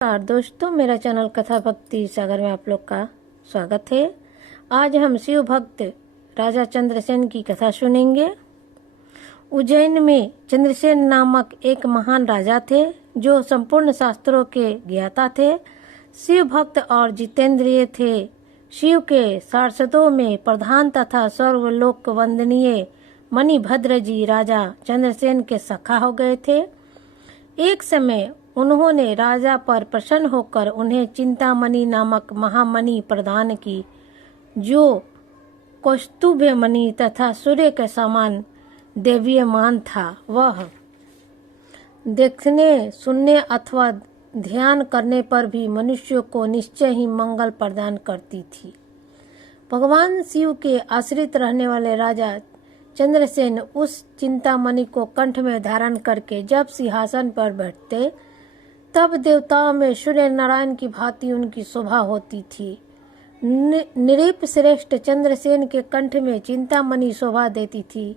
नमस्कार दोस्तों, मेरा चैनल कथा भक्ति सागर में आप लोग का स्वागत है। आज हम शिव भक्त राजा चंद्रसेन की कथा सुनेंगे। उज्जैन में चंद्रसेन नामक एक महान राजा थे जो संपूर्ण शास्त्रों के ज्ञाता थे, शिव भक्त और जितेंद्रिय थे। शिव के पार्षदों में प्रधान तथा सर्वलोक वंदनीय मणिभद्र जी राजा चंद्रसेन के सखा हो गए थे। एक समय उन्होंने राजा पर प्रसन्न होकर उन्हें चिंतामणि नामक महामणि प्रदान की, जो कौस्तुभे मणि तथा सूर्य के समान देवीयमान था। वह देखने, सुनने अथवा ध्यान करने पर भी मनुष्यों को निश्चय ही मंगल प्रदान करती थी। भगवान शिव के आश्रित रहने वाले राजा चंद्रसेन उस चिंतामणि को कंठ में धारण करके जब सिंहासन पर बैठते तब देवताओं में सूर्य नारायण की भांति उनकी शोभा होती थी। नृप श्रेष्ठ चंद्रसेन के कंठ में चिंतामणि शोभा देती थी।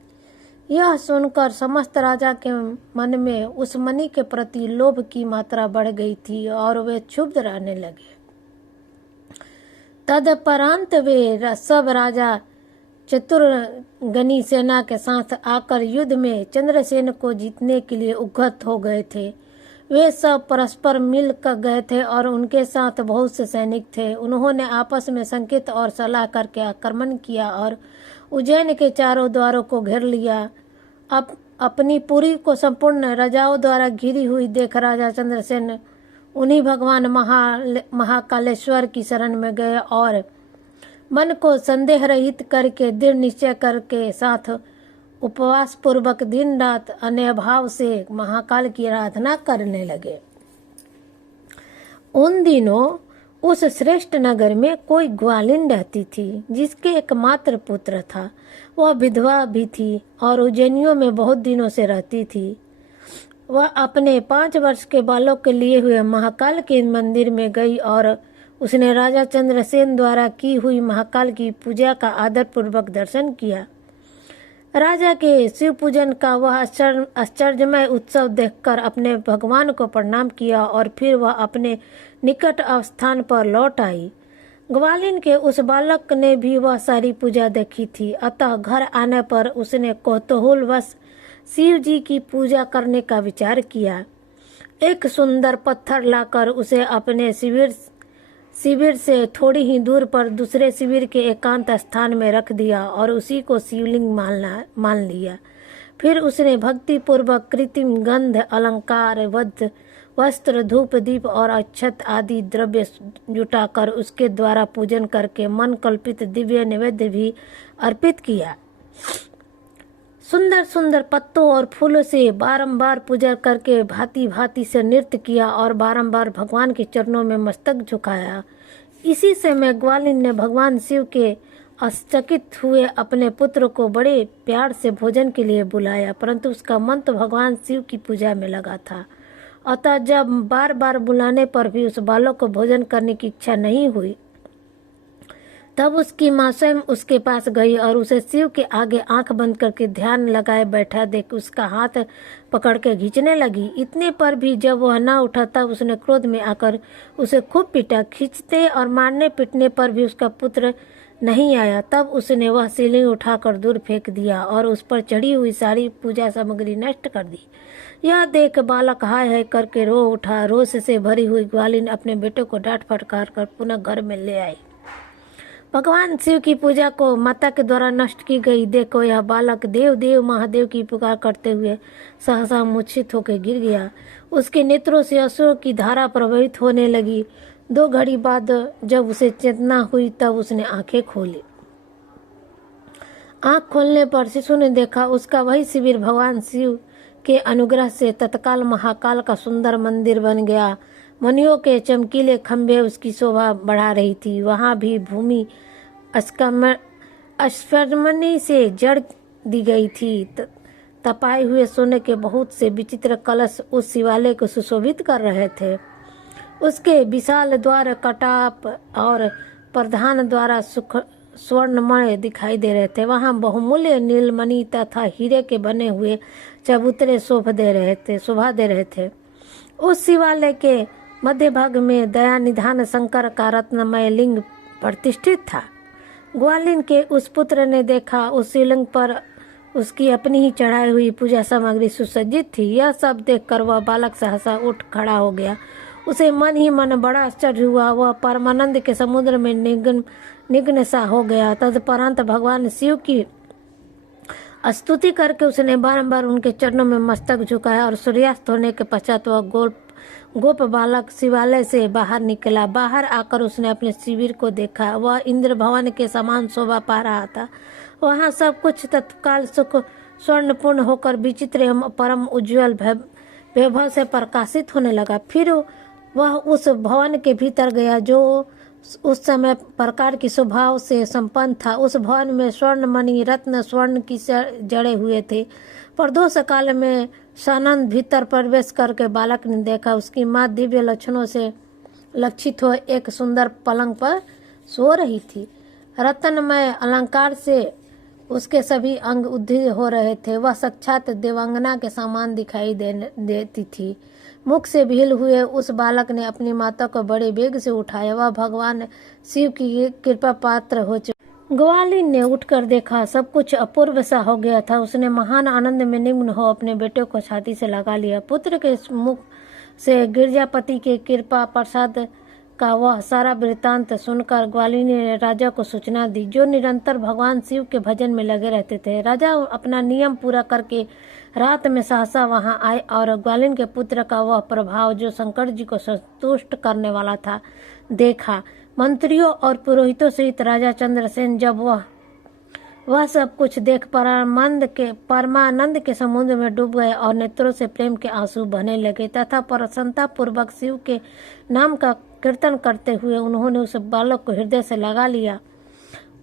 यह सुनकर समस्त राजा के मन में उस मणि के प्रति लोभ की मात्रा बढ़ गई थी और वे क्षुब्ध रहने लगे। तदपरांत वे सब राजा चतुर्गनी सेना के साथ आकर युद्ध में चंद्रसेन को जीतने के लिए उद्यत हो गए थे। वे सब परस्पर मिल कर गए थे और उनके साथ बहुत से सैनिक थे। उन्होंने आपस में संकेत और सलाह करके आक्रमण किया और उज्जैन के चारों द्वारों को घेर लिया। अपनी पुरी को संपूर्ण राजाओं द्वारा घिरी हुई देख राजा चंद्रसेन उन्हीं भगवान महाकालेश्वर की शरण में गए और मन को संदेह रहित करके दृढ़ निश्चय करके साथ उपवास पूर्वक दिन रात अनयभाव से महाकाल की आराधना करने लगे। उन दिनों उस श्रेष्ठ नगर में कोई ग्वालिन रहती थी जिसके एकमात्र पुत्र था। वह विधवा भी थी और उज्जैनियों में बहुत दिनों से रहती थी। वह अपने 5 वर्ष के बालक के लिए हुए महाकाल के मंदिर में गई और उसने राजा चंद्रसेन द्वारा की हुई महाकाल की पूजा का आदर पूर्वक दर्शन किया। राजा के शिव पूजन का वह आश्चर्यमय उत्सव देखकर अपने भगवान को प्रणाम किया और फिर वह अपने निकट स्थान पर लौट आई। ग्वालिन के उस बालक ने भी वह सारी पूजा देखी थी, अतः घर आने पर उसने कौतूहलवश शिव जी की पूजा करने का विचार किया। एक सुंदर पत्थर लाकर उसे अपने शिविर से थोड़ी ही दूर पर दूसरे शिविर के एकांत स्थान में रख दिया और उसी को शिवलिंग मान लिया। फिर उसने भक्ति पूर्वक कृत्रिम गंध, अलंकार, वस्त्र, धूप, दीप और अक्षत आदि द्रव्य जुटाकर उसके द्वारा पूजन करके मन कल्पित दिव्य नैवेद्य भी अर्पित किया। सुंदर सुंदर पत्तों और फूलों से बारंबार पूजा करके भांति भांति से नृत्य किया और बारंबार भगवान के चरणों में मस्तक झुकाया। इसी समय ग्वालिन ने भगवान शिव के आश्चर्यचकित हुए अपने पुत्र को बड़े प्यार से भोजन के लिए बुलाया, परंतु उसका मन तो भगवान शिव की पूजा में लगा था। अतः जब बार बार बुलाने पर भी उस बालक को भोजन करने की इच्छा नहीं हुई, तब उसकी माँ स्वयं उसके पास गई और उसे शिव के आगे आंख बंद करके ध्यान लगाए बैठा देख उसका हाथ पकड़ के खींचने लगी। इतने पर भी जब वह न उठा तब उसने क्रोध में आकर उसे खूब पीटा। खींचते और मारने पीटने पर भी उसका पुत्र नहीं आया। तब उसने वह शिवलिंग उठाकर दूर फेंक दिया और उस पर चढ़ी हुई सारी पूजा सामग्री नष्ट कर दी। यह देख बालक हाय हाय करके रो उठा। रोष से भरी हुई ग्वालिन अपने बेटे को डांट फटकार कर पुनः घर में ले आई। भगवान शिव की पूजा को माता के द्वारा नष्ट की गई देखो यह बालक देव देव महादेव की पुकार करते हुए सहसा मूर्छित होकर गिर गया। उसके नेत्रों से अश्रु की धारा प्रवाहित होने लगी। 2 घड़ी बाद जब उसे चेतना हुई तब उसने आंखें खोली। आंख खोलने पर शिशु ने देखा उसका वही शिविर भगवान शिव के अनुग्रह से तत्काल महाकाल का सुंदर मंदिर बन गया। मणियों के चमकीले खंभे उसकी शोभा बढ़ा रही थी। वहां भी भूमि अस्फरमणि से जड़ दी गई थी। तपाए हुए सोने के बहुत से विचित्र कलश उस शिवालय को सुशोभित कर रहे थे। उसके विशाल द्वार कटाप और प्रधान द्वारा स्वर्णमय दिखाई दे रहे थे। वहां बहुमूल्य नीलमणि तथा हीरे के बने हुए चबूतरे शोभा दे रहे थे। उस शिवालय के मध्य भाग में दया निधान शंकर का रत्नमय लिंग प्रतिष्ठित था। ग्वालिन के उस पुत्र ने देखा उस शिवलिंग पर उसकी अपनी ही चढ़ाई हुई पूजा सामग्री सुसज्जित थी। यह सब देखकर वह बालक सहसा उठ खड़ा हो गया। उसे मन ही मन बड़ा आश्चर्य हुआ। वह परमानंद के समुद्र में निग्न सा हो गया। तदुपरांत भगवान शिव की स्तुति करके उसने बारंबार उनके चरणों में मस्तक झुकाया और सूर्यास्त होने के पश्चात वह गोप बालक शिवालय से बाहर निकला। बाहर आकर उसने अपने शिविर को देखा। वह इंद्र भवन के समान शोभा पा रहा था। वहाँ सब कुछ तत्काल सुख स्वर्णपूर्ण होकर विचित्र एवं परम उज्ज्वल वैभव से प्रकाशित होने लगा। फिर वह उस भवन के भीतर गया जो उस समय प्रकार की स्वभाव से संपन्न था। उस भवन में स्वर्ण मणि रत्न स्वर्ण की जड़े हुए थे। प्रदोष काल में सानंद भीतर प्रवेश करके बालक ने देखा उसकी माँ दिव्य लक्षणों से लक्षित हो एक सुंदर पलंग पर सो रही थी। रत्नमय अलंकार से उसके सभी अंग उद्दीत हो रहे थे। वह साक्षात देवांगना के समान दिखाई देती थी। मुख से भील हुए उस बालक ने अपनी माता को बड़े वेग से उठाया। वह भगवान शिव की कृपा पात्र हो चुका। ग्वालिन ने उठकर देखा सब कुछ अपूर्व सा हो गया था। उसने महान आनंद में निमग्न हो अपने बेटे को छाती से लगा लिया। पुत्र के मुख से गिरजापति के कृपा प्रसाद का वह सारा वृत्तांत सुनकर ग्वालिन ने राजा को सूचना दी, जो निरंतर भगवान शिव के भजन में लगे रहते थे। राजा अपना नियम पूरा करके रात में सहसा वहां आए और ग्वालिन के पुत्र का वह प्रभाव जो शंकर जी को संतुष्ट करने वाला था देखा। मंत्रियों और पुरोहितों सहित राजा चंद्रसेन जब वह सब कुछ देख परमानंद के समुद्र में डूब गए और नेत्रों से प्रेम के आंसू बहने लगे तथा प्रसन्नता पूर्वक शिव के नाम का कीर्तन करते हुए उन्होंने उस बालक को हृदय से लगा लिया।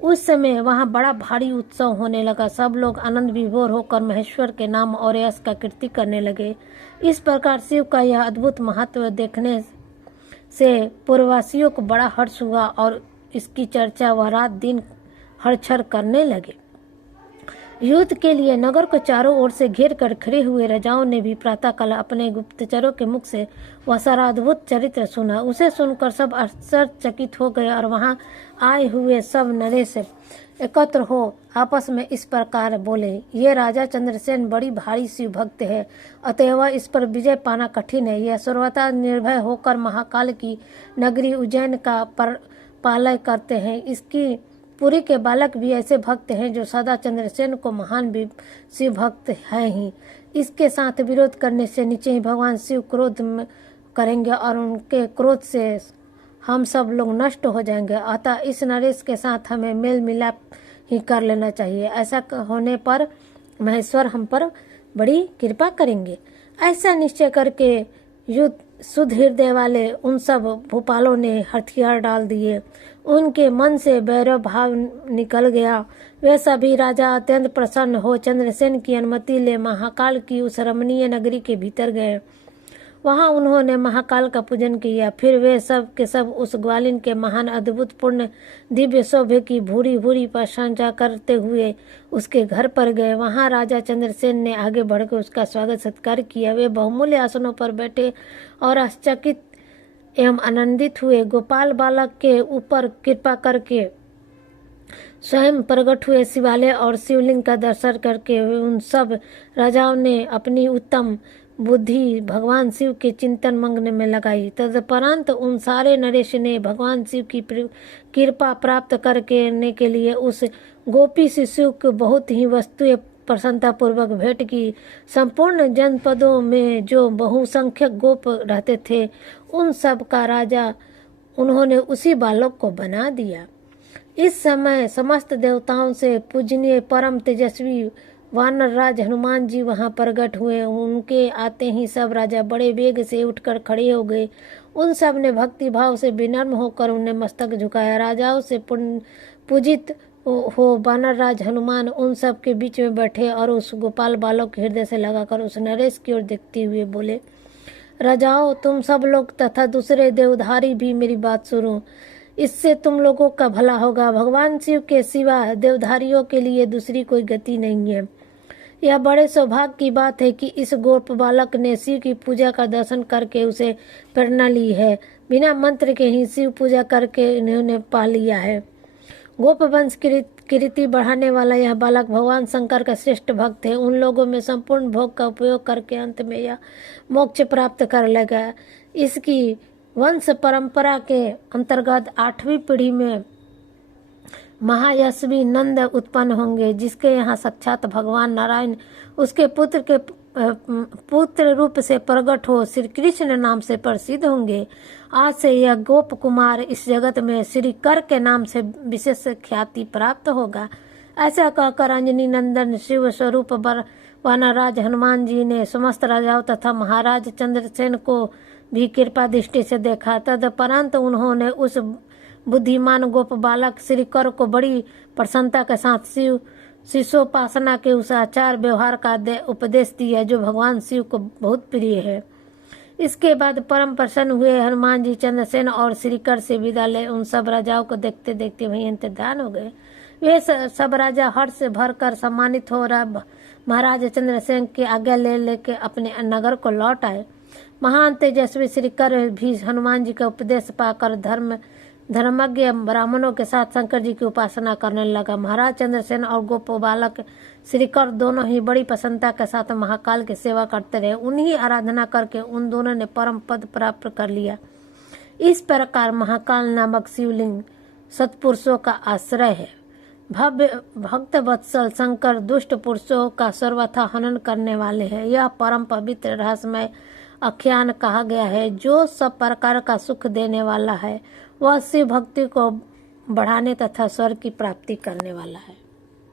उस समय वहां बड़ा भारी उत्सव होने लगा। सब लोग आनंद विभोर होकर महेश्वर के नाम और यश का कीर्ति करने लगे। इस प्रकार शिव का यह अद्भुत महत्व देखने से पूर्ववासियों को बड़ा हर्ष हुआ और इसकी चर्चा वह रात दिन हड़छड़ करने लगे। युद्ध के लिए नगर को चारों ओर से घेर कर खड़े हुए राजाओं ने भी प्रातःकाल अपने गुप्तचरों के मुख से वह सारा अद्भुत चरित्र सुना। उसे सुनकर सब आश्चर्यचकित हो गए और वहां आए हुए सब नरेश एकत्र हो आपस में इस प्रकार बोले, ये राजा चंद्रसेन बड़ी भारी शिव भक्त है, अतएव इस पर विजय पाना कठिन है। यह सर्वथा निर्भय होकर महाकाल की नगरी उज्जैन का पालय करते हैं। इसकी पुरी के बालक भी ऐसे भक्त हैं जो सदा चंद्रसेन को महान शिव भक्त है ही। इसके साथ विरोध करने से नीचे ही भगवान शिव क्रोध करेंगे और उनके क्रोध से हम सब लोग नष्ट हो जाएंगे। अतः इस नरेश के साथ हमें मेल मिलाप ही कर लेना चाहिए। ऐसा होने पर महेश्वर हम पर बड़ी कृपा करेंगे। ऐसा निश्चय करके युद्ध शुद्ध हृदय वाले उन सब भूपालों ने हथियार डाल दिए। उनके मन से वैरव भाव निकल गया। वे सभी राजा अत्यंत प्रसन्न हो चंद्रसेन की अनुमति ले महाकाल की उस रमणीय नगरी के भीतर गए। वहां उन्होंने महाकाल का पूजन किया। फिर वे सब के सब उस ग्वालिन के महान अद्भुत पूर्ण दिव्य शोभे की भूरी भूरी प्रशंसा करते हुए उसके घर पर गए। वहां राजा चंद्रसेन ने आगे बढ़कर उसका स्वागत सत्कार किया। वे बहुमूल्य आसनों पर बैठे और आश्चर्यचकित एवं आनंदित हुए। गोपाल बालक के ऊपर कृपा करके स्वयं प्रकट हुए शिवालय और शिवलिंग का दर्शन करके उन सब राजाओं ने अपनी उत्तम बुद्धि भगवान शिव के चिंतन मग्न में लगाई। तदुपरांत उन सारे नरेश ने भगवान शिव की कृपा प्राप्त करने के लिए उस गोपी शिशु को बहुत ही वस्तुएं प्रसन्नता पूर्वक भेंट की। संपूर्ण जनपदों में जो बहुसंख्यक गोप रहते थे उन सब का राजा उन्होंने उसी बालक को बना दिया। इस समय समस्त देवताओं से पूजनीय परम तेजस्वी वानर राज हनुमान जी वहां प्रकट हुए। उनके आते ही सब राजा बड़े वेग से उठकर खड़े हो गए। उन सब ने भक्ति भाव से विनम्र होकर उन्हें मस्तक झुकाया। राजाओं से पूजित हो वानर राज हनुमान उन सब के बीच में बैठे और उस गोपाल बालक के हृदय से लगाकर उस नरेश की ओर देखते हुए बोले, राजाओं तुम सब लोग तथा दूसरे देवधारी भी मेरी बात सुनो। इससे तुम लोगों का भला होगा। भगवान शिव के सिवा देवधारियों के लिए दूसरी कोई गति नहीं है। यह बड़े सौभाग्य की बात है कि इस गोप बालक ने शिव की पूजा का दर्शन करके उसे प्रेरणा ली है। बिना मंत्र के ही शिव पूजा करके इन्होंने पा लिया है। गोप वंश कीर्ति बढ़ाने वाला यह बालक भगवान शंकर का श्रेष्ठ भक्त है। उन लोगों में संपूर्ण भोग का उपयोग करके अंत में यह मोक्ष प्राप्त कर लेगा। इसकी वंश परंपरा के अंतर्गत 8वीं पीढ़ी में महायशवी नंद उत्पन्न होंगे, जिसके यहाँ साक्षात भगवान नारायण उसके पुत्र रूप से प्रकट हो श्री कृष्ण नाम से प्रसिद्ध होंगे। आज से यह गोप कुमार इस जगत में श्री कर के नाम से विशेष ख्याति प्राप्त होगा। ऐसा कहकर अंजनी नंदन शिव स्वरूप वानराज हनुमान जी ने समस्त राजाओं तथा महाराज चंद्रसेन को भी कृपा दृष्टि से देखा। तदपरंत उन्होंने उस बुद्धिमान गोप बालक श्री कर को बड़ी प्रसन्नता के साथ शिष्योपासना के उस आचार व्यवहार का उपदेश दिया जो भगवान शिव को बहुत प्रिय है। इसके बाद परम प्रसन्न हुए हनुमान जी चंद्रसेन और श्रीकर से विदा ले उन सब राजाओं को देखते देखते वहीं अंतर्धान हो गए। वे सब राजा हर्ष से भरकर सम्मानित हो रहा महाराज चंद्रसेन की आज्ञा ले लेके अपने नगर को लौट आए। महान तेजस्वी श्रीकर भी हनुमान जी का उपदेश पाकर धर्मज्ञ ब्राह्मणों के साथ शंकर जी की उपासना करने लगा। महाराज चंद्रसेन और गोप बालक श्रीकर दोनों ही बड़ी प्रसन्नता के साथ महाकाल की सेवा करते रहे। उन्हीं आराधना करके उन दोनों ने परम पद प्राप्त कर लिया। इस प्रकार महाकाल नामक शिवलिंग सत्पुरुषों का आश्रय है। भव्य भक्त वत्सल शंकर दुष्ट पुरुषों का सर्वथा हनन करने वाले हैं। यह परम पवित्र रहस्यमय आख्यान कहा गया है जो सब प्रकार का सुख देने वाला है। वह शिव भक्ति को बढ़ाने तथा स्वर्ग की प्राप्ति करने वाला है।